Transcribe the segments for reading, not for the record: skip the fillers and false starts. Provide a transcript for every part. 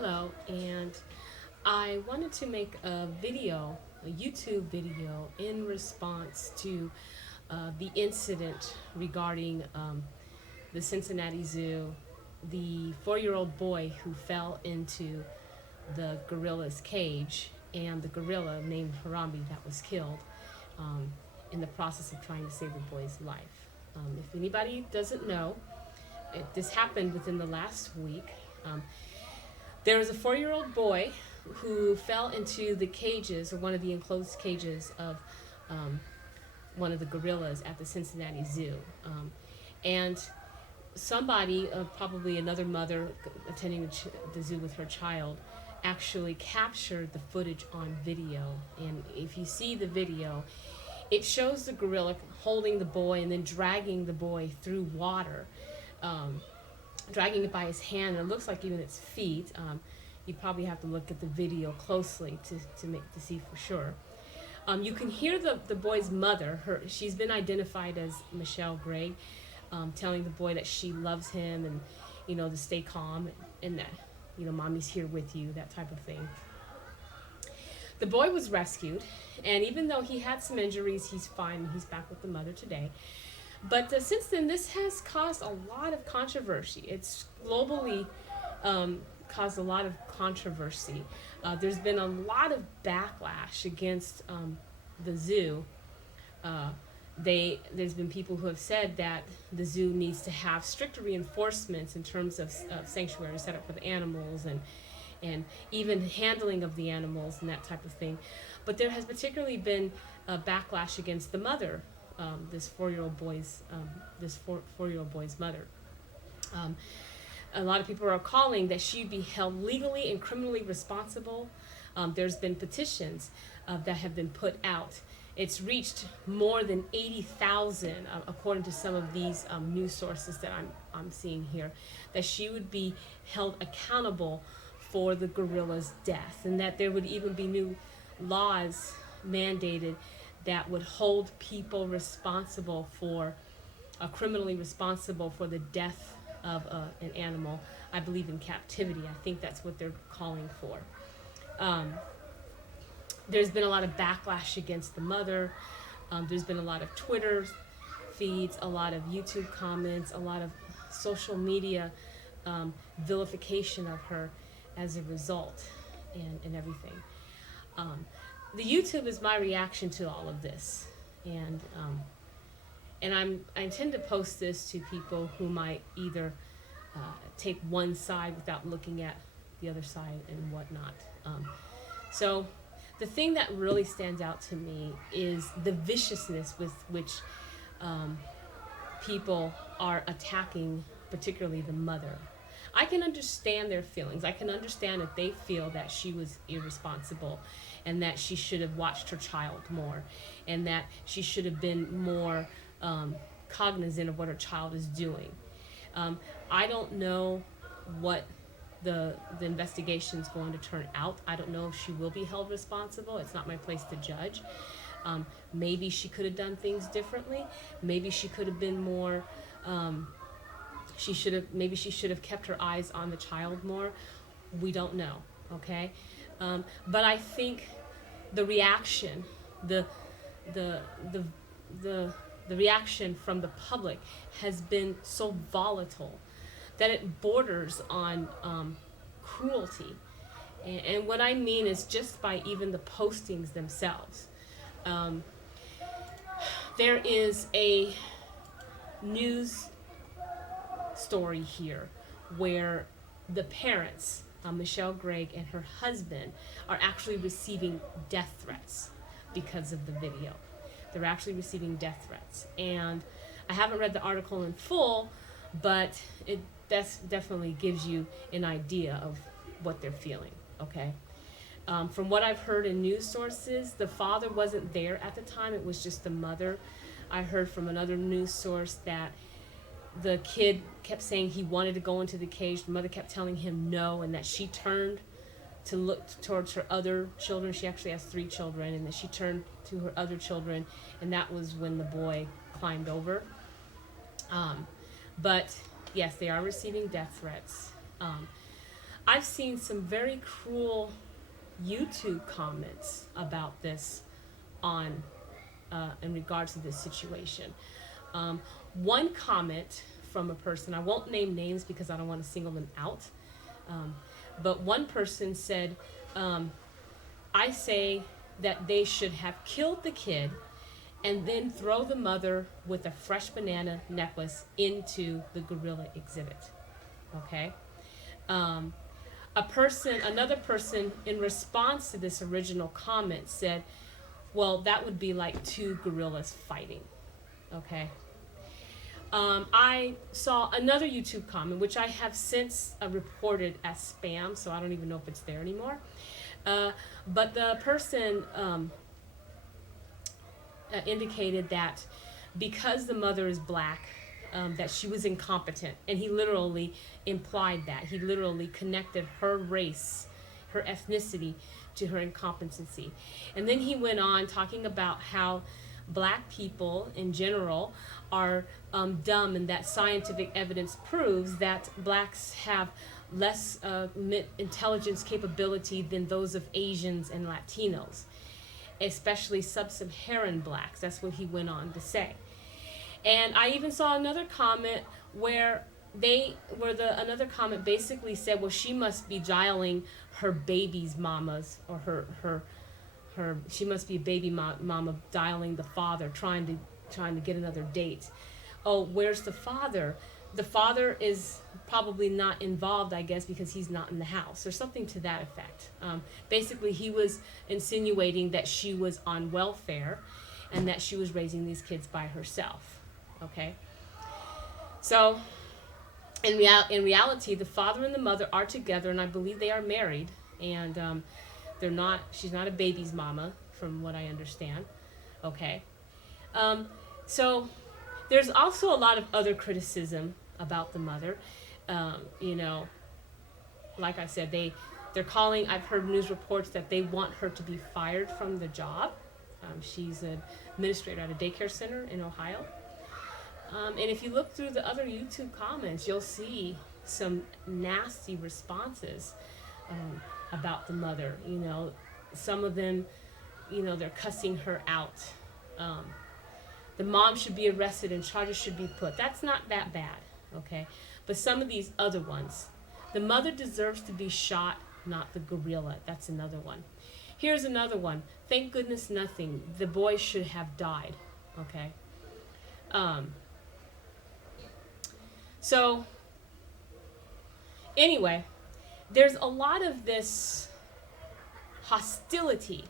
Hello, and I wanted to make a YouTube video in response to the incident regarding the Cincinnati Zoo, the 4-year-old boy who fell into the gorilla's cage, and the gorilla named Harambe that was killed um, in the process of trying to save the boy's life. If anybody doesn't know, this happened within the last week. There was a 4-year-old boy who fell into the cages, or one of the enclosed cages of um, one of the gorillas at the Cincinnati Zoo. And somebody, probably another mother attending the zoo with her child, actually captured the footage on video. And if you see the video, it shows the gorilla holding the boy and then dragging the boy through water. Dragging it by his hand, and it looks like even its feet. You probably have to look at the video closely to see for sure. You can hear the boy's mother. She's been identified as Michelle Gregg, telling the boy that she loves him and to stay calm and that mommy's here with you, that type of thing. The boy was rescued, and even though he had some injuries, he's fine. He's back with the mother today. But since then, this has caused a lot of controversy. It's globally caused a lot of controversy. There's been a lot of backlash against the zoo. There's been people who have said that the zoo needs to have stricter reinforcements in terms of sanctuaries set up for the animals and even handling of the animals and that type of thing. But there has particularly been a backlash against the mother. This 4-year-old boy's mother. A lot of people are calling that she'd be held legally and criminally responsible. There's been petitions that have been put out. It's reached more than 80,000, according to some of these news sources that I'm seeing here, that she would be held accountable for the gorilla's death, and that there would even be new laws mandated that would hold people responsible criminally responsible for the death of an animal. I believe in captivity. I think that's what they're calling for. There's been a lot of backlash against the mother. There's been a lot of Twitter feeds, a lot of YouTube comments, a lot of social media vilification of her as a result, and everything. The YouTube is my reaction to all of this, and I intend to post this to people who might either take one side without looking at the other side and whatnot. So the thing that really stands out to me is the viciousness with which people are attacking, particularly the mother. I can understand their feelings. I can understand that they feel that she was irresponsible and that she should have watched her child more and that she should have been more cognizant of what her child is doing. I don't know what the investigation is going to turn out. I don't know if she will be held responsible. It's not my place to judge. Maybe she could have done things differently. Maybe she could have been more... Maybe she should have kept her eyes on the child more. We don't know, okay? But I think the reaction, the reaction from the public has been so volatile that it borders on cruelty. And what I mean is just by even the postings themselves. There is a news story here where the parents, Michelle Gregg and her husband, are actually receiving death threats because of the video. They're actually receiving death threats. And I haven't read the article in full, but it definitely gives you an idea of what they're feeling, okay? From what I've heard in news sources, the father wasn't there at the time. It was just the mother. I heard from another news source that the kid kept saying he wanted to go into the cage. The mother kept telling him no, and that she turned to look towards her other children. She actually has 3 children, and that she turned to her other children, and that was when the boy climbed over. But yes, they are receiving death threats. I've seen some very cruel YouTube comments about this on in regards to this situation. Um, One comment from a person, I won't name names because I don't want to single them out, um, but one person said, I say that they should have killed the kid and then throw the mother with a fresh banana necklace into the gorilla exhibit. Okay? Um, Another person, in response to this original comment, said, well, that would be like two gorillas fighting. Okay? I saw another YouTube comment, which I have since reported as spam, so I don't even know if it's there anymore. But the person indicated that because the mother is black, that she was incompetent, and he literally implied that. He literally connected her race, her ethnicity, to her incompetency. And then he went on talking about how black people in general are dumb, and that scientific evidence proves that blacks have less intelligence capability than those of Asians and Latinos, especially sub-Saharan blacks. That's what he went on to say. And I even saw another comment where another comment basically said, well, she must be dialing her baby's mamas, or her she must be a baby mama dialing the father, trying to get another date. Oh, where's the father? The father is probably not involved, I guess, because he's not in the house, or something to that effect. Basically, he was insinuating that she was on welfare and that she was raising these kids by herself. Okay? So, in reality, the father and the mother are together, and I believe they are married, and she's not a baby's mama, from what I understand. Okay? So, there's also a lot of other criticism about the mother. Like I said, they're calling, I've heard news reports that they want her to be fired from the job. She's an administrator at a daycare center in Ohio. And if you look through the other YouTube comments, you'll see some nasty responses about the mother. Some of them, they're cussing her out. The mom should be arrested and charges should be put. That's not that bad, okay? But some of these other ones, the mother deserves to be shot, not the gorilla. That's another one. Here's another one. Thank goodness nothing. The boy should have died, okay? So, anyway, there's a lot of this hostility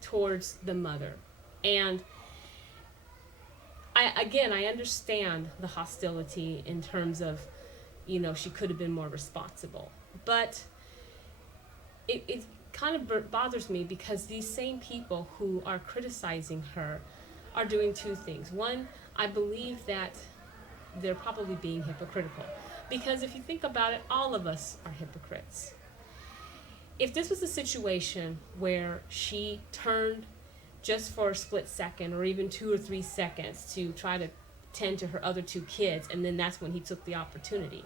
towards the mother. And I understand the hostility in terms of, she could have been more responsible. But it kind of bothers me because these same people who are criticizing her are doing two things. One, I believe that they're probably being hypocritical. Because if you think about it, all of us are hypocrites. If this was a situation where she turned just for a split second or even 2 or 3 seconds to try to tend to her other two kids, and then that's when he took the opportunity,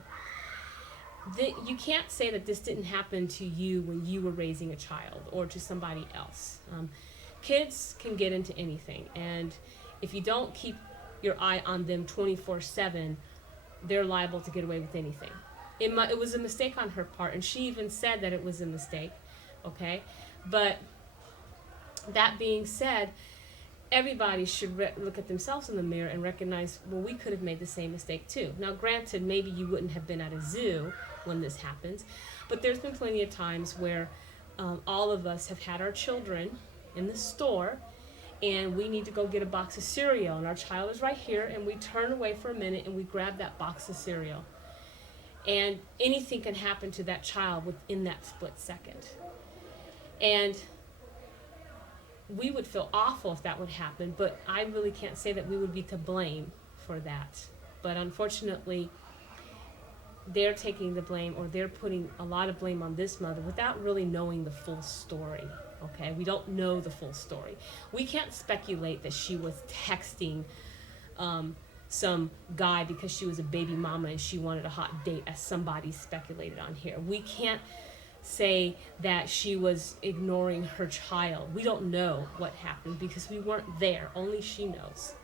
you can't say that this didn't happen to you when you were raising a child or to somebody else. Kids can get into anything, and if you don't keep your eye on them 24/7, they're liable to get away with anything. It was a mistake on her part, and she even said that it was a mistake, okay? But that being said, everybody should look at themselves in the mirror and recognize, well, we could have made the same mistake too. Now, granted, maybe you wouldn't have been at a zoo when this happens, but there's been plenty of times where all of us have had our children in the store, and we need to go get a box of cereal, and our child is right here, and we turn away for a minute and we grab that box of cereal. And anything can happen to that child within that split second. And we would feel awful if that would happen, but I really can't say that we would be to blame for that. But unfortunately, they're taking the blame, or they're putting a lot of blame on this mother without really knowing the full story. Okay, we don't know the full story. We can't speculate that she was texting some guy because she was a baby mama and she wanted a hot date, as somebody speculated on here. We can't say that she was ignoring her child. We don't know what happened because we weren't there. Only she knows.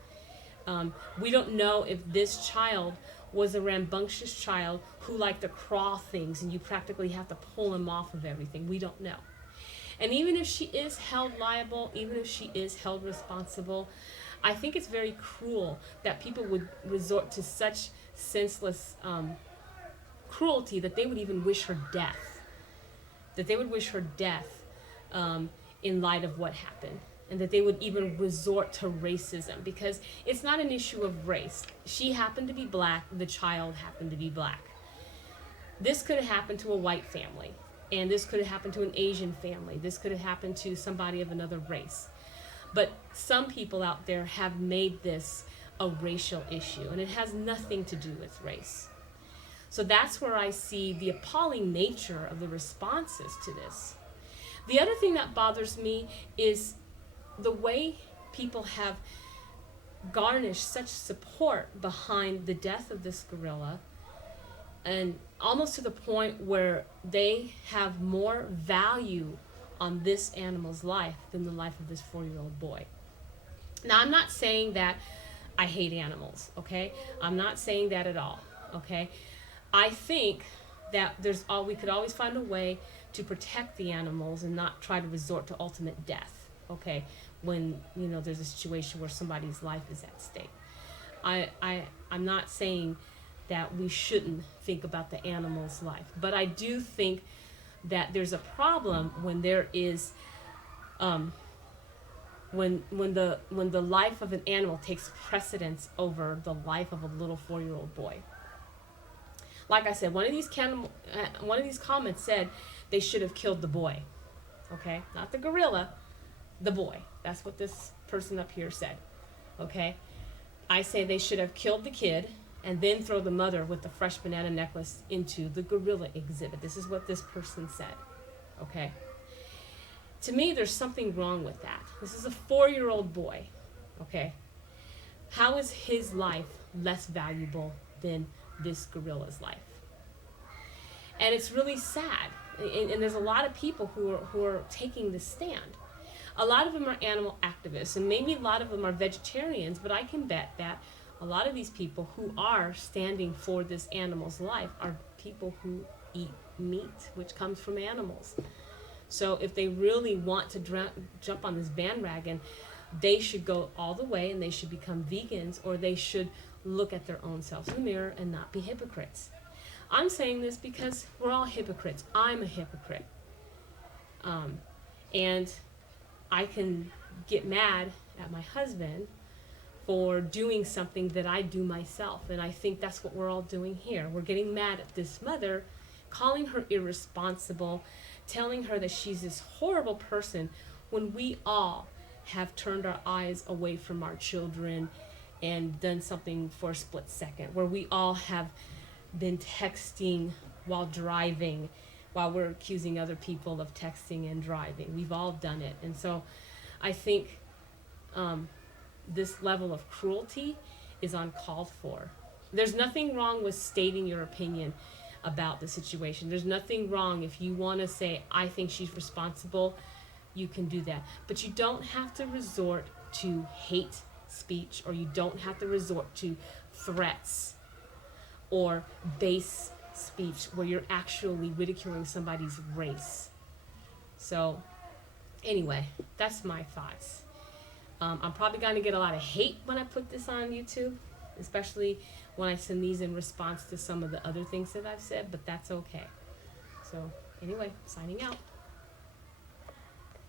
We don't know if this child was a rambunctious child who liked to crawl things and you practically have to pull him off of everything. We don't know. And even if she is held liable, even if she is held responsible, I think it's very cruel that people would resort to such senseless cruelty that they would even wish her death. That they would wish her death in light of what happened. And that they would even resort to racism, because it's not an issue of race. She happened to be black, the child happened to be black. This could have happened to a white family, and this could have happened to an Asian family. This could have happened to somebody of another race. But some people out there have made this a racial issue, and it has nothing to do with race. So that's where I see the appalling nature of the responses to this. The other thing that bothers me is the way people have garnished such support behind the death of this gorilla, and almost to the point where they have more value on this animal's life than the life of this 4-year-old boy. Now, I'm not saying that I hate animals, okay? I'm not saying that at all, okay? I think that we could always find a way to protect the animals and not try to resort to ultimate death, okay, when there's a situation where somebody's life is at stake. I'm not saying that we shouldn't think about the animal's life, but I do think that there's a problem when there is when the life of an animal takes precedence over the life of a little 4-year-old boy. Like I said, one of these comments said they should have killed the boy. Okay, not the gorilla, the boy. That's what this person up here said. Okay, I say they should have killed the kid and then throw the mother with the fresh banana necklace into the gorilla exhibit. This is what this person said. Okay, to me, there's something wrong with that. This is a 4-year-old boy. Okay, how is his life less valuable than this gorilla's life? And it's really sad. And there's a lot of people who are taking this stand. A lot of them are animal activists, and maybe a lot of them are vegetarians, but I can bet that a lot of these people who are standing for this animal's life are people who eat meat, which comes from animals. So if they really want to jump on this bandwagon, they should go all the way and they should become vegans, or they should look at their own selves in the mirror and not be hypocrites. I'm saying this because we're all hypocrites. I'm a hypocrite. And I can get mad at my husband for doing something that I do myself. And I think that's what we're all doing here. We're getting mad at this mother, calling her irresponsible, telling her that she's this horrible person, when we all have turned our eyes away from our children and done something for a split second, where we all have been texting while driving, while we're accusing other people of texting and driving. We've all done it. And so I think this level of cruelty is uncalled for. There's nothing wrong with stating your opinion about the situation. There's nothing wrong if you want to say, I think she's responsible, you can do that. But you don't have to resort to hate speech, or you don't have to resort to threats or base speech where you're actually ridiculing somebody's race. So anyway, that's my thoughts. I'm probably going to get a lot of hate when I put this on YouTube, especially when I send these in response to some of the other things that I've said, but that's okay. So anyway, signing out.